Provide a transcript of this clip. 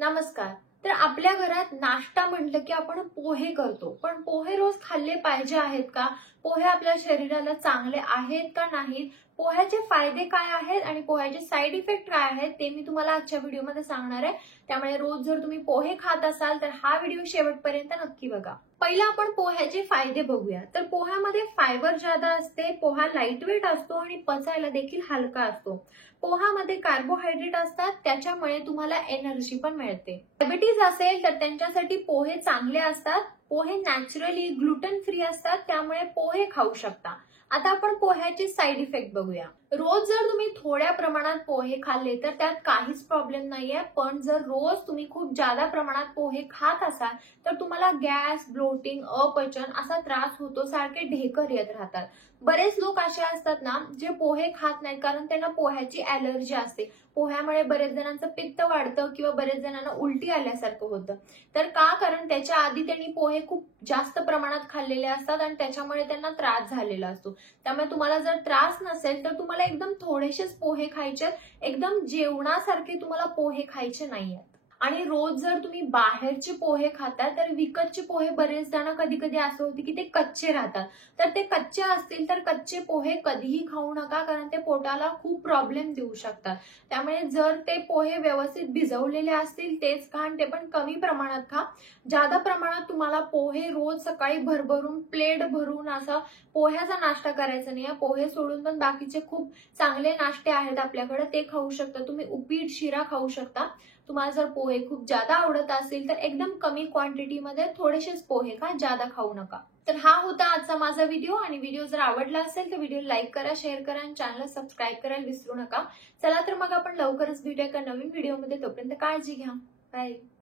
नमस्कार. तर आपल्या घरात नाश्ता म्हटलं की आपण पोहे करतो. पण पोहे रोज खाल्ले पाहिजे आहेत का? पोहे आपल्या शरीराला चांगले आहेत का नाहीत? पोह्याचे फायदे काय आहेत आणि पोह्याचे साईड इफेक्ट काय आहेत ते मी तुम्हाला आजच्या व्हिडिओमध्ये सांगणार आहे. त्यामुळे रोज जर तुम्ही पोहे खात असाल तर हा व्हिडिओ शेवटपर्यंत नक्की बघा. पहिला आपण पोह्याचे फायदे बघूया. तर पोह्यामध्ये फायबर जादा असते, पोहा लाईटवेट असतो आणि पचायला देखील हलका असतो. पोहामध्ये कार्बोहायड्रेट असतात, त्याच्यामुळे तुम्हाला एनर्जी पण मिळते. डायबिटीज असेल तर त्यांच्यासाठी पोहे चांगले असतात. पोहे नॅचरली ग्लुटन फ्री असतात, त्यामुळे पोहे खाऊ शकता. आता आपण पोह्याचे साईड इफेक्ट बघूया. रोज जर तुम्ही थोड्या प्रमाणात पोहे खाल्ले तर त्यात काहीच प्रॉब्लेम नाहीये. पण जर रोज तुम्ही खूप जादा प्रमाणात पोहे खात असाल तर तुम्हाला गॅस, ब्लोटिंग, अपचन असा त्रास होतो, सारखे ढेकर येत राहतात. बरेच लोक असे असतात ना जे पोहे खात नाहीत कारण त्यांना पोह्याची ॲलर्जी असते. पोह्यामुळे बरेच जणांचं पित्त वाढतं किंवा बरेच जणांना उलटी आल्यासारखं होतं. तर का? कारण त्याच्या आधी त्यांनी पोहे खूप जास्त प्रमाणात खाल्लेले असतात आणि त्याच्यामुळे त्यांना त्रास झालेला असतो. त्यामुळे तुम्हाला जर त्रास नसेल तर तुम्हाला एकदम थोडेसेच पोहे खायचे, एकदम जेवणासारखे तुम्हाला पोहे खायचे नाहीयेत. आणि रोज जर तुम्ही बाहेरचे पोहे खाता तर विकतचे पोहे बरेच जण कधी कधी असं होते की ते कच्चे राहतात. तर ते कच्चे असतील तर कच्चे पोहे कधीही खाऊ नका, कारण ते पोटाला खूप प्रॉब्लेम देऊ शकतात. त्यामुळे जर ते पोहे व्यवस्थित भिजवलेले असतील तेच खा, आणि ते पण कमी प्रमाणात खा. जादा प्रमाणात तुम्हाला पोहे रोज सकाळी भरभरून प्लेट भरून असा पोह्याचा नाश्ता करायचा नाही. पोहे सोडून पण बाकीचे खूप चांगले नाश्ते आहेत आपल्याकडे, ते खाऊ शकता तुम्ही. उपीट, शिरा खाऊ शकता. तुम्हाला जर पोहे खूप जादा आवडत असतील तर एकदम कमी क्वांटिटीमध्ये थोडेसेच पोहे खा, जादा खाऊ नका. तर हा होता आजचा माझा व्हिडिओ. आणि व्हिडिओ जर आवडला असेल तर व्हिडिओ लाईक करा, शेअर करा आणि चॅनलला सबस्क्राईब करायला विसरू नका. चला तर मग आपण लवकरच भेटूया एका नवीन व्हिडिओमध्ये. तोपर्यंत काळजी घ्या. बाय.